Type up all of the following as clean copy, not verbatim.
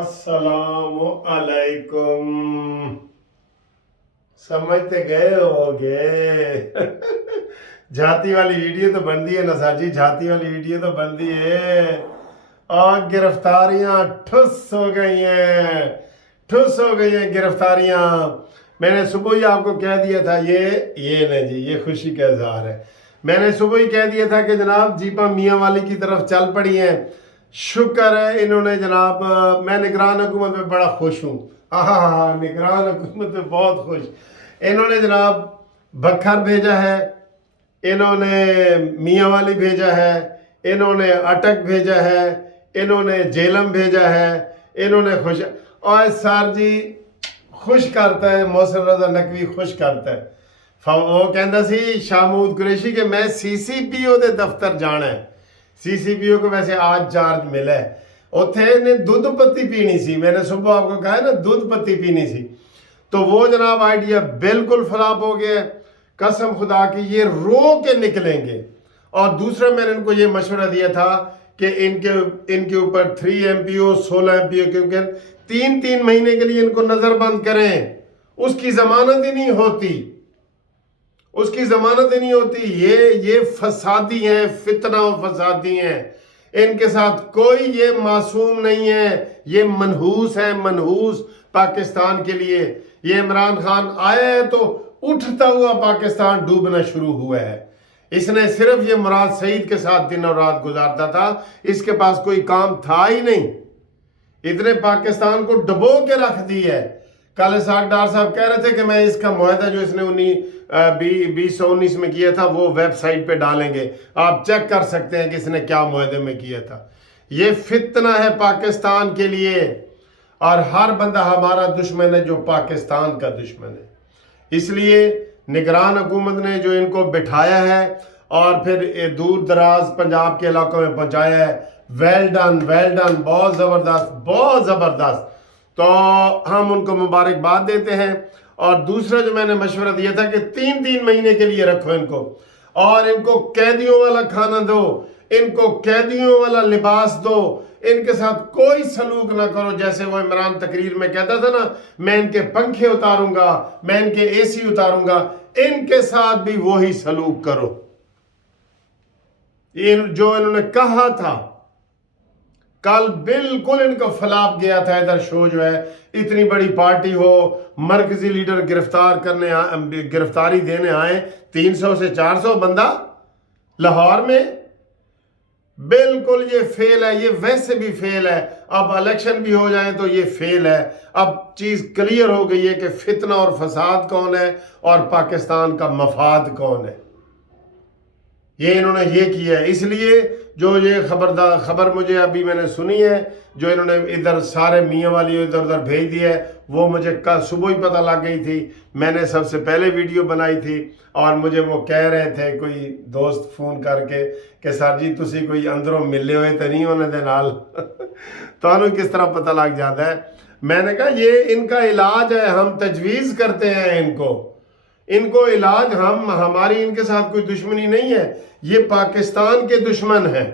अस्सलाम अलैकुम। समझते गए होगे। झाती वाली वीडियो तो बनती है ना साजी, झाती वाली वीडियो तो बनती है। और गिरफ्तारियां ठुस हो गई हैं, ठुस हो गई हैं गिरफ्तारियां। मैंने सुबह ही आपको कह दिया था, ये नहीं जी, ये खुशी का इजहार है। मैंने सुबह ही कह दिया था कि जनाब जीपा मियाँ वाली की तरफ चल पड़ी हैं। शुक्र है इन्होंने जनाब, मैं निगरान हुकूमत में बड़ा खुश हूँ। हाँ, निगरान हुकूमत में बहुत खुश। इन्होंने जनाब बखर भेजा है, इन्होंने मियाँ वाली भेजा है, इन्होंने अटक भेजा है, इन्होंने जेलम भेजा है, इन्होंने खुश। और सर जी खुश करता है, मोहसिन रजा नकवी खुश करता है। वो कहता सी शामूद कुरैशी कि मैं CCPO ਦੇ ਦਫ਼ਤਰ ਜਾਣਾ ਹੈ। CCPO को वैसे आज चार्ज मिला है। ਉੱਥੇ ने दूध पत्ती पीनी सी, मैंने सुबह आपको कहा है ना दूध पत्ती पीनी सी। तो वो जनाब आइडिया बिल्कुल फ्लॉप हो गया। कसम खुदा की ये रो के निकलेंगे। और दूसरा मैंने इनको ये मशवरा दिया था कि इनके ऊपर 3 MPO 16 MPO क्योंकि 3 महीने के लिए इनको नजरबंद करें, उसकी जमानत ही नहीं होती, उसकी जमानत ही नहीं होती। ये फसादी हैं, फितना और फसादी हैं। इनके साथ कोई ये मासूम नहीं है, ये मनहूस है, मनहूस पाकिस्तान के लिए। ये इमरान खान आया है तो उठता हुआ पाकिस्तान डूबना शुरू हुआ है। इसने सिर्फ ये मुराद सईद के साथ दिन और रात गुजारता था, इसके पास कोई काम था ही नहीं। इतने पाकिस्तान को डुबो के रख दी है। कल डार साहब कह रहे थे कि मैं इसका मुआहदा जो इसने 2019 में किया था वो वेबसाइट पे डालेंगे, आप चेक कर सकते हैं कि इसने क्या मुआहदे में किया था। ये फितना है पाकिस्तान के लिए, और हर बंदा हमारा दुश्मन है जो पाकिस्तान का दुश्मन है। इसलिए निगरान हुकूमत ने जो इनको बिठाया है और फिर दूर दराज पंजाब के इलाकों में पहुंचाया है, वेल डन, वेल डन, बहुत ज़बरदस्त, बहुत ज़बरदस्त। तो हम उनको मुबारकबाद देते हैं। और दूसरा जो मैंने मशवरा दिया था कि 3 महीने के लिए रखो इनको, और इनको कैदियों वाला खाना दो, इनको कैदियों वाला लिबास दो, इनके साथ कोई सलूक ना करो जैसे वो इमरान तकरीर में कहता था ना, मैं इनके पंखे उतारूंगा, मैं इनके AC उतारूंगा, इनके साथ भी वही सलूक करो। जो इन्होंने कहा था कल बिल्कुल इनका फलाप गया था। इधर शो जो है, इतनी बड़ी पार्टी हो, मरकजी लीडर गिरफ्तारी देने आए, 300 से 400 बंदा लाहौर में। बिल्कुल ये फेल है, ये वैसे भी फेल है। अब इलेक्शन भी हो जाए तो ये फेल है। अब चीज क्लियर हो गई है कि फितना और फसाद कौन है और पाकिस्तान का मफाद कौन है। ये इन्होंने ये किया है। इसलिए जो ये खबर मुझे अभी मैंने सुनी है, जो इन्होंने इधर सारे मियाँ वाली इधर उधर भेज दिया है, वो मुझे कल सुबह ही पता लग गई थी। मैंने सबसे पहले वीडियो बनाई थी और मुझे वो कह रहे थे कोई दोस्त फोन करके कि सर जी तुसी कोई अंदरों मिले हुए तो नहीं होने दे नाल। तो किस तरह पता लग जाता है। मैंने कहा ये इनका इलाज है, हम तजवीज़ करते हैं इनको इलाज। हमारी इनके साथ कोई दुश्मनी नहीं है, ये पाकिस्तान के दुश्मन हैं।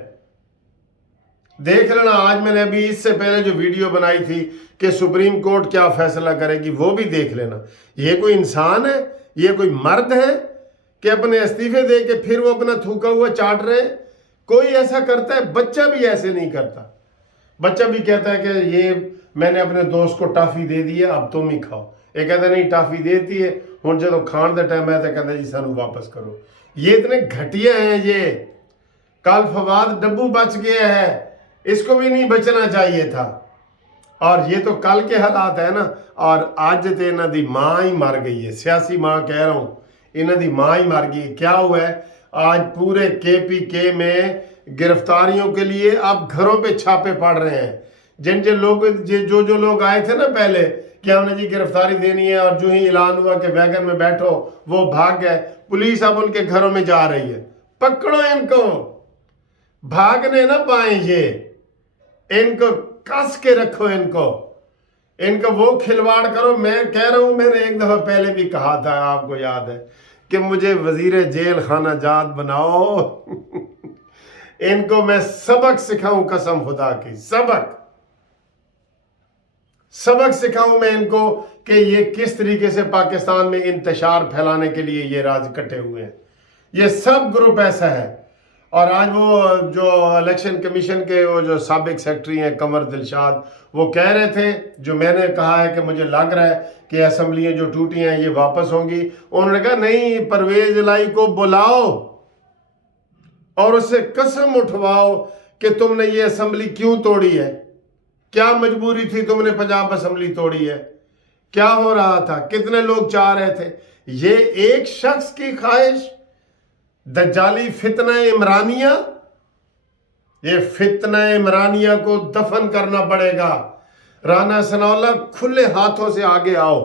देख लेना, आज मैंने अभी इससे पहले जो वीडियो बनाई थी कि सुप्रीम कोर्ट क्या फैसला करेगी, वो भी देख लेना। ये कोई इंसान है, ये कोई मर्द है कि अपने इस्तीफे दे के फिर वो अपना थूका हुआ चाट रहे। कोई ऐसा करता है? बच्चा भी ऐसे नहीं करता। बच्चा भी कहता है कि ये मैंने अपने दोस्त को टाफी दे दी है, अब तुम ही खाओ। ये कहता नहीं टाफी देती है, हुण जो खाण का टाइम है तो कहता जी सानू वापस करो। ये इतने घटिया हैं ये। कल फवाद डब्बू बच गया है, इसको भी नहीं बचना चाहिए था। और ये तो कल के हालात है ना। और आज तो इन्हों की माँ ही मर गई है, सियासी माँ कह रहा हूँ, इन्हों की माँ ही मर गई है। क्या हुआ है, आज पूरे KPK में गिरफ्तारियों के लिए अब घरों पे छापे पड़ रहे हैं। जिन लोग जो लोग आए थे ना पहले कि हमने जी गिरफ्तारी देनी है, और जो ही ऐलान हुआ कि वैगन में बैठो वो भाग गए, पुलिस अब उनके घरों में जा रही है। पकड़ो इनको, भागने ना पाए ये, इनको कस के रखो, इनको वो खिलवाड़ करो। मैं कह रहा हूं, मैंने एक दफा पहले भी कहा था, आपको याद है, कि मुझे वजीर जेल खाना जात बनाओ। इनको मैं सबक सिखाऊं, कसम खुदा की सबक। सबक सिखाऊं मैं इनको कि ये किस तरीके से पाकिस्तान में इंतशार फैलाने के लिए ये राज कटे हुए हैं। ये सब ग्रुप ऐसा है। और आज वो जो इलेक्शन कमीशन के वो जो साबिक सेक्रेटरी हैं कंवर दिलशाद, वो कह रहे थे, जो मैंने कहा है कि मुझे लग रहा है कि असम्बलियाँ जो टूटी हैं ये वापस होंगी। उन्होंने कहा नहीं, परवेज इलाही को बुलाओ और उससे कसम उठवाओ कि तुमने ये असम्बली क्यों तोड़ी है, क्या मजबूरी थी तुमने पंजाब असम्बली तोड़ी है, क्या हो रहा था, कितने लोग चाह रहे थे। ये एक शख्स की ख्वाहिश, दज्जाली फितना इमरानिया, ये फितना इमरानिया को दफन करना पड़ेगा। राना सनाउल्लाह खुले हाथों से आगे आओ।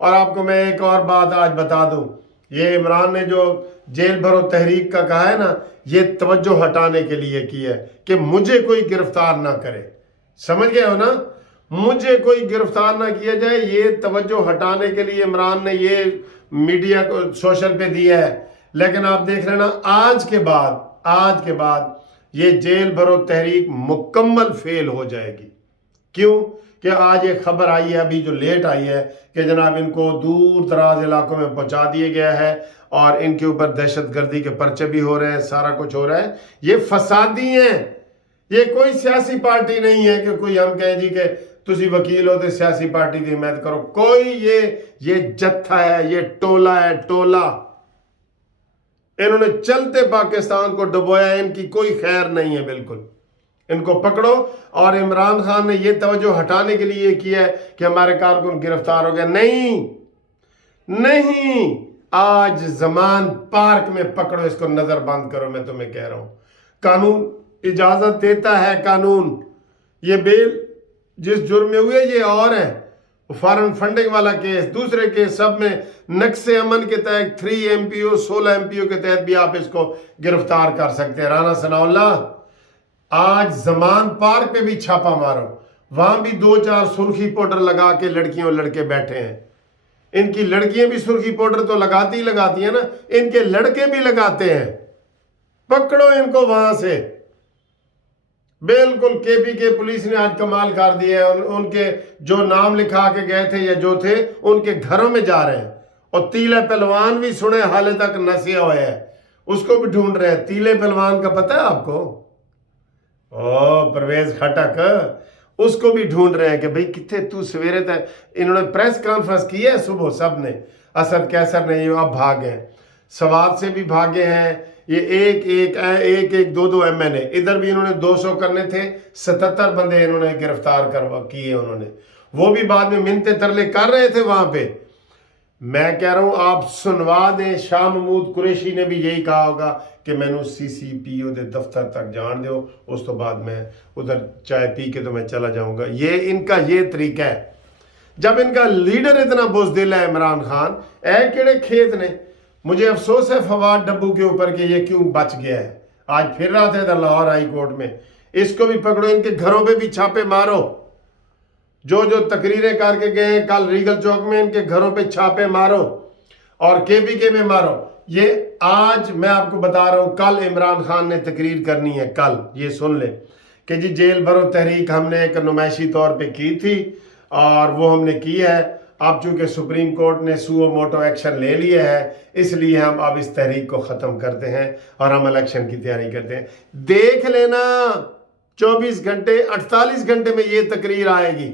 और आपको मैं एक और बात आज बता दूं, ये इमरान ने जो जेल भरो तहरीक का कहा है ना, ये तवज्जो हटाने के लिए किया है कि मुझे कोई गिरफ्तार ना करे। समझ गए हो ना, मुझे कोई गिरफ्तार ना किया जाए, ये तवज्जो हटाने के लिए इमरान ने ये मीडिया को सोशल पे दिया है। लेकिन आप देख लेना आज के बाद ये जेल भरो तहरीक मुकम्मल फेल हो जाएगी। क्यों कि आज ये खबर आई है, अभी जो लेट आई है, कि जनाब इनको दूर दराज इलाकों में पहुंचा दिया गया है और इनके ऊपर दहशतगर्दी के पर्चे भी हो रहे हैं, सारा कुछ हो रहा है। ये फसादी हैं, ये कोई सियासी पार्टी नहीं है कि कोई हम कहें जी कि तुसी वकील हो तो सियासी पार्टी की हिमायत करो। कोई ये जत्था है, ये टोला है, टोला। इन्होंने चलते पाकिस्तान को डुबोया, इनकी कोई खैर नहीं है बिल्कुल। इनको पकड़ो। और इमरान खान ने यह तवज्जो हटाने के लिए किया है कि हमारे कारकुन गिरफ्तार हो गए। नहीं, आज जमान पार्क में पकड़ो, इसको नजर बंद करो। मैं तुम्हें कह रहा हूं, कानून इजाजत देता है। कानून ये बेल जिस जुर्म में हुए ये और है, फॉरेन फंडिंग वाला केस, दूसरे केस, सब में नक्शे अमन के तहत 3 MPO 16 MPO के तहत भी आप इसको गिरफ्तार कर सकते हैं। राना सनाउल्लाह आज जमान पार्क पे भी छापा मारो, वहां भी 2-4 सुर्खी पाउडर लगा के लड़कियों लड़के बैठे हैं। इनकी लड़कियां भी सुर्खी पाउडर तो लगाती है ना, इनके लड़के भी लगाते हैं। पकड़ो इनको वहां से। बिल्कुल KPK पुलिस ने आज कमाल कर दिया है। उनके जो नाम लिखा के गए थे या जो थे, उनके घरों में जा रहे हैं। और तीले पहलवान भी सुने हाले तक नसिया हुआ है, उसको भी ढूंढ रहे हैं। तीले पहलवान का पता है आपको? ओ परवेज खटक, उसको भी ढूंढ रहे हैं कि भाई कितने तू सवेरे तक। इन्होंने प्रेस कॉन्फ्रेंस की है सुबह, सब ने, असद कैसर ने, अब भाग गए, सवाद से भी भागे हैं। ये एक 2 MNA, इधर भी इन्होंने 200 करने थे, 77 बंदे इन्होंने गिरफ्तार किए उन्होंने। वो भी बाद में मिन्नते तरले कर रहे थे वहां पे। मैं कह रहा हूं आप सुनवा दें। शाह महमूद कुरैशी ने भी यही कहा होगा कि मैनू CCPO के दफ्तर तक जान दो, उस तो बाद मैं उधर चाय पी के तो मैं चला जाऊंगा। ये इनका ये तरीका है। जब इनका लीडर इतना बुज़दिल है इमरान खान, ऐ केड़े खेत ने। मुझे अफसोस है फवाद डब्बू के ऊपर कि ये क्यों बच गया है। आज फिर रहा था इधर लाहौर हाई कोर्ट में। इसको भी पकड़ो, इनके घरों पे भी छापे मारो। जो तकरीरें करके गए हैं कल रीगल चौक में, इनके घरों पे छापे मारो और KPK में मारो। ये आज मैं आपको बता रहा हूं, कल इमरान खान ने तकरीर करनी है। कल ये सुन ले कि जी जेल भरो तहरीक हमने एक नुमाइशी तौर पे की थी और वो हमने की है। अब चूंकि सुप्रीम कोर्ट ने सुओ मोटो एक्शन ले लिया है, इसलिए हम अब इस तहरीक को ख़त्म करते हैं और हम इलेक्शन की तैयारी करते हैं। देख लेना 24 घंटे 48 घंटे में ये तकरीर आएगी।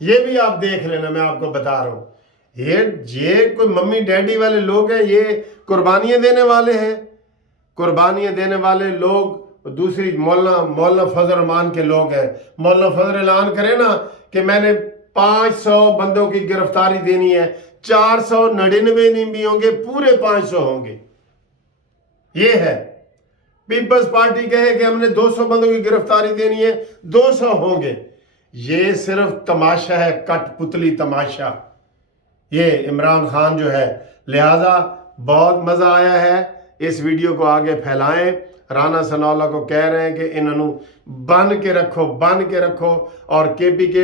ये भी आप देख लेना, मैं आपको बता रहा हूँ। ये कोई मम्मी डैडी वाले लोग हैं, ये कुर्बानियाँ देने वाले हैं। कुर्बानियाँ देने वाले लोग दूसरी मौलाना फजल रहमान के लोग हैं। मौलाना फजल ऐलान करे ना कि मैंने 500 बंदों की गिरफ्तारी देनी है, 499 नहीं भी होंगे, पूरे 500 होंगे। ये है। पीपल्स पार्टी कहे कि हमने 200 बंदों की गिरफ्तारी देनी है, 200 होंगे। ये सिर्फ तमाशा है, कठपुतली तमाशा ये इमरान खान जो है। लिहाजा बहुत मजा आया है। इस वीडियो को आगे फैलाएं। राना सनाउल्लाह को कह रहे हैं कि इन्होंने बन के रखो और KPK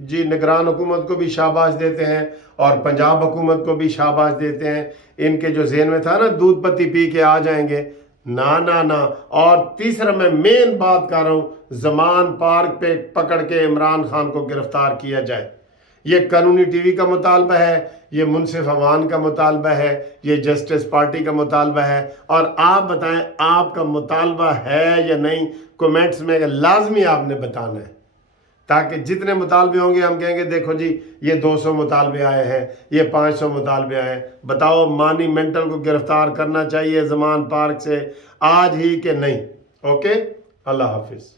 जी निगरान हुकूमत को भी शाबाश देते हैं और पंजाब हुकूमत को भी शाबाश देते हैं। इनके जो ज़हन में था ना दूध पत्ती पी के आ जाएंगे, ना। और तीसरा मैं मेन बात कर रहा हूं, जमान पार्क पे पकड़ के इमरान खान को गिरफ्तार किया जाए। ये कानूनी टीवी का मुतालबा है, ये मुनसिफ अवान का मुतालबा है, ये जस्टिस पार्टी का मुतालबा है। और आप बताएं आपका मुतालबा है या नहीं, कमेंट्स में लाजमी आपने बताना है, ताकि जितने मुतालबे होंगे हम कहेंगे देखो जी ये 200 मुतालबे आए हैं, ये 500 मुतालबे आए हैं। बताओ मानी मेंटल को गिरफ्तार करना चाहिए जमान पार्क से आज ही कि नहीं? ओके, अल्लाह हाफिज।